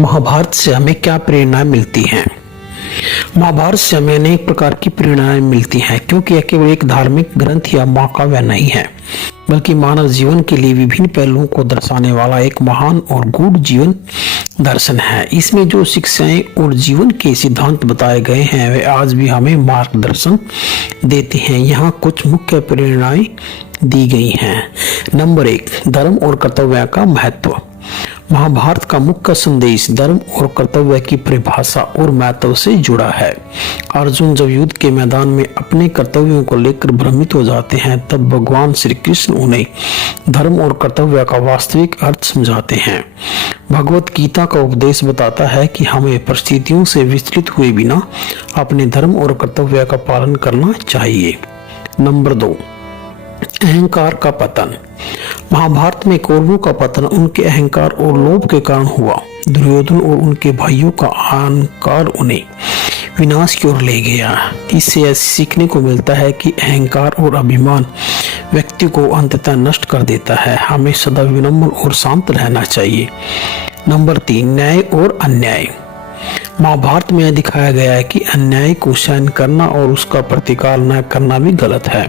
महाभारत से हमें क्या प्रेरणा मिलती है। महाभारत से हमें अनेक प्रकार की प्रेरणाएं मिलती हैं, क्योंकि यह केवल एक धार्मिक ग्रंथ या महाकाव्य नहीं है, बल्कि मानव जीवन के लिए विभिन्न पहलुओं को दर्शाने वाला एक महान और गूढ़ जीवन दर्शन है। इसमें जो शिक्षाएं और जीवन के सिद्धांत बताए गए हैं वे आज भी हमें मार्गदर्शन देते हैं। यहाँ कुछ मुख्य प्रेरणाएं दी गई हैं। नंबर 1, धर्म और कर्तव्य का महत्व। महाभारत का मुख्य संदेश धर्म और कर्तव्य की परिभाषा और महत्व से जुड़ा है। अर्जुन जब युद्ध के मैदान में अपने कर्तव्यों को लेकर भ्रमित हो जाते हैं, तब भगवान श्री कृष्ण उन्हें धर्म और कर्तव्य का वास्तविक अर्थ समझाते हैं। भगवत गीता का उपदेश बताता है कि हमें परिस्थितियों से विचलित हुए बिना अपने धर्म और कर्तव्य का पालन करना चाहिए। नंबर 2, अहंकार का पतन। महाभारत में कौरवों का पतन उनके अहंकार और लोभ के कारण हुआ। दुर्योधन और उनके भाइयों का अहंकार उन्हें विनाश की ओर ले गया। इससे यह सीखने को मिलता है कि अहंकार और अभिमान व्यक्ति को अंततः नष्ट कर देता है। हमें सदा विनम्र और शांत रहना चाहिए। नंबर 3, न्याय और अन्याय। महाभारत में यह दिखाया गया है कि अन्याय को सहन करना और उसका प्रतिकार न करना भी गलत है।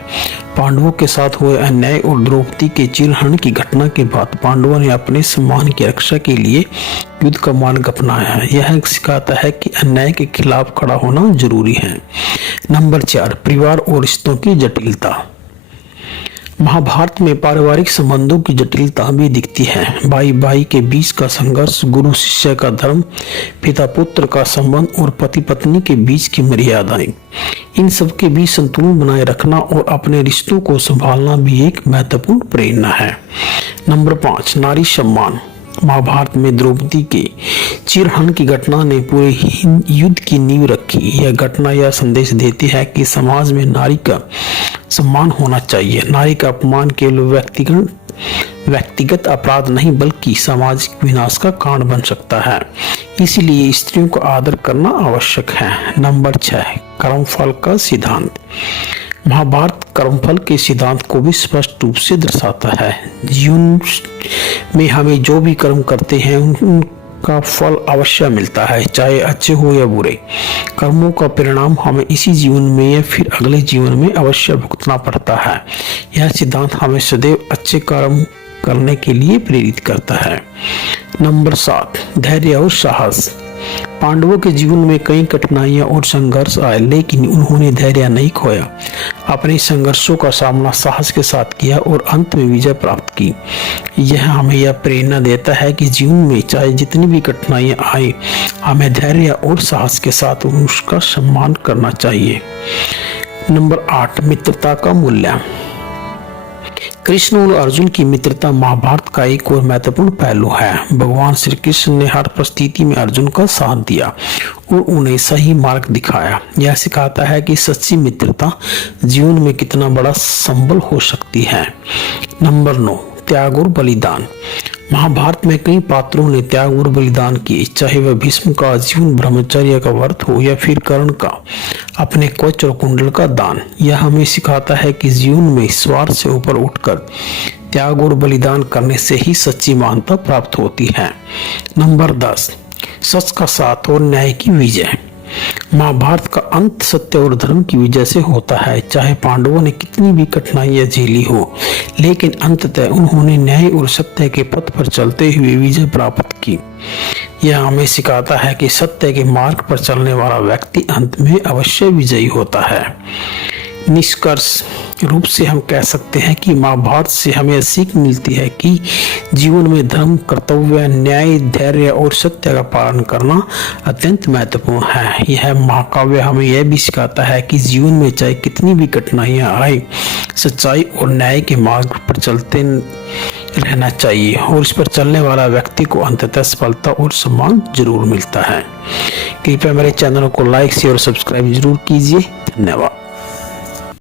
पांडवों के साथ हुए अन्याय और द्रौपदी के चीरहरण की घटना के बाद पांडवों ने अपने सम्मान की रक्षा के लिए युद्ध का मार्ग अपनाया है। यह सिखाता है कि अन्याय के खिलाफ खड़ा होना जरूरी है। नंबर 4, परिवार और रिश्तों की जटिलता। महाभारत में पारिवारिक संबंधों की जटिलता भी दिखती है। भाई भाई के बीच का संघर्ष, गुरु शिष्य का धर्म, पिता पुत्र का संबंध और पति पत्नी के बीच की मर्यादाएं, इन सब के बीच संतुलन बनाए रखना और अपने रिश्तों को संभालना भी एक महत्वपूर्ण प्रेरणा है। नंबर 5, नारी सम्मान। महाभारत में द्रौपदी के चीरहरण की घटना ने पूरे युद्ध की नींव रखी। यह घटना यह संदेश देती है कि समाज में नारी का सम्मान होना चाहिए। नारी का अपमान केवल व्यक्तिगत अपराध नहीं बल्कि सामाजिक विनाश का कारण बन सकता है। इसलिए स्त्रियों का आदर करना आवश्यक है। नंबर 6, कर्मफल का सिद्धांत। महाभारत कर्मफल के सिद्धांत को भी स्पष्ट रूप से दर्शाता है। जीवन में हमें जो भी कर्म करते हैं उनका फल अवश्य मिलता है, चाहे अच्छे हो या बुरे। कर्मों का परिणाम हमें इसी जीवन में या फिर अगले जीवन में अवश्य भुगतना पड़ता है। यह सिद्धांत हमें सदैव अच्छे कर्म करने के लिए प्रेरित करता है। नंबर 7, धैर्य और साहस। पांडवों के जीवन में कई कठिनाइयां और संघर्ष आए, लेकिन उन्होंने धैर्य नहीं खोया। अपने संघर्षों का सामना साहस के साथ किया और अंत में विजय प्राप्त की। यह हमें यह प्रेरणा देता है कि जीवन में चाहे जितनी भी कठिनाइयां आए, हमें धैर्य और साहस के साथ उसका सम्मान करना चाहिए। नंबर 8, मित्रता का मूल्य। कृष्ण और अर्जुन की मित्रता महाभारत का एक और महत्वपूर्ण पहलू है। भगवान श्री कृष्ण ने हर परिस्थिति में अर्जुन का साथ दिया और उन्हें सही मार्ग दिखाया। यह सिखाता है कि सच्ची मित्रता जीवन में कितना बड़ा संबल हो सकती है। नंबर 9, त्याग और बलिदान। महाभारत में कई पात्रों ने त्याग और बलिदान किए, चाहे वह भीष्म का जीवन ब्रह्मचर्य का व्रत हो या फिर कर्ण का अपने कवच और कुंडल का दान। यह हमें सिखाता है कि जीवन में स्वार्थ से ऊपर उठकर त्याग और बलिदान करने से ही सच्ची महानता प्राप्त होती है। नंबर 10, सच का साथ और न्याय की विजय। महाभारत का अंत सत्य और धर्म की विजय से होता है। चाहे पांडवों ने कितनी भी कठिनाइयां झेली हो, लेकिन अंततः उन्होंने न्याय और सत्य के पथ पर चलते हुए विजय प्राप्त की। यह हमें सिखाता है कि सत्य के मार्ग पर चलने वाला व्यक्ति अंत में अवश्य विजयी होता है। निष्कर्ष रूप से हम कह सकते हैं कि महाभारत से हमें सीख मिलती है कि जीवन में धर्म, कर्तव्य, न्याय, धैर्य और सत्य का पालन करना अत्यंत महत्वपूर्ण है। यह महाकाव्य हमें यह भी सिखाता है कि जीवन में चाहे कितनी भी कठिनाइयां आए, सच्चाई और न्याय के मार्ग पर चलते रहना चाहिए और इस पर चलने वाला व्यक्ति को अंततः सफलता और सम्मान जरूर मिलता है। कृपया मेरे चैनल को लाइक, शेयर और सब्सक्राइब जरूर कीजिए। धन्यवाद।